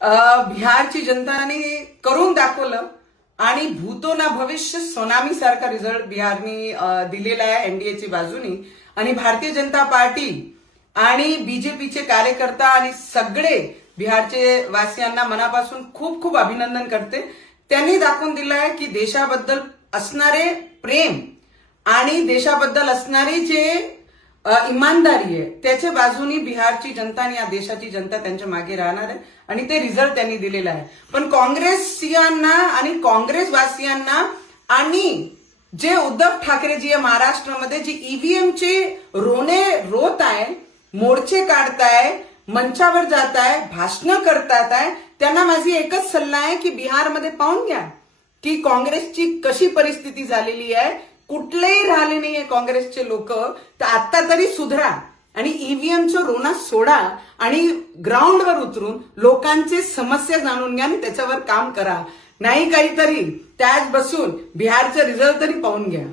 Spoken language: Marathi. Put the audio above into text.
बिहारची जनताने करून दाखवलं आणि भूतो ना भविष्य सोनामी सारखा रिझल्ट बिहारनी दिलेला आहे एनडीएची बाजूनी. आणि भारतीय जनता पार्टी आणि बीजेपीचे कार्यकर्ता आणि सगळे बिहारचे वासियांना मनापासून खूप खूप अभिनंदन करते. त्यांनी दाखवून दिलं आहे की देशाबद्दल असणारे प्रेम आणि देशाबद्दल असणारी जे इमानदारी आहे त्याच्या बाजूनी बिहारची जनता आणि या देशाची जनता त्यांच्या मागे राहणार आहे आणि ते रिझल्ट त्यांनी दिलेला आहे. पण काँग्रेसीयांना आणि काँग्रेसवासियांना आणि जे उद्धव ठाकरेजी आहे महाराष्ट्रामध्ये जे ईव्हीएमचे रोने रोत आहे, मोर्चे काढताय, मंचावर जात आहे, भाषणं करतात आहे, त्यांना माझी एकच सल्ला आहे की बिहारमध्ये पाहून घ्या की काँग्रेसची कशी परिस्थिती झालेली आहे. कुठलेही राहिले नाहीये काँग्रेसचे लोक. तर आता तरी सुधरा आणि ईव्हीएमचं रोना सोडा आणि ग्राउंडवर उतरून लोकांचे समस्या जाणून घ्या आणि त्याच्यावर काम करा. नाही काहीतरी त्याच बसून बिहारचा रिझल्ट तरी पाहून घ्या.